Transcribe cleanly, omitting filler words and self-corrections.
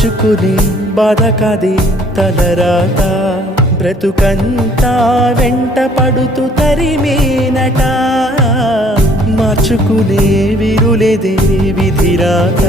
దాచుకునే బాధ కాదే తలరాత బ్రతుకంతా వెంట పడుతూ తరిమేనట మార్చుకునే విరులేదే విధిరాత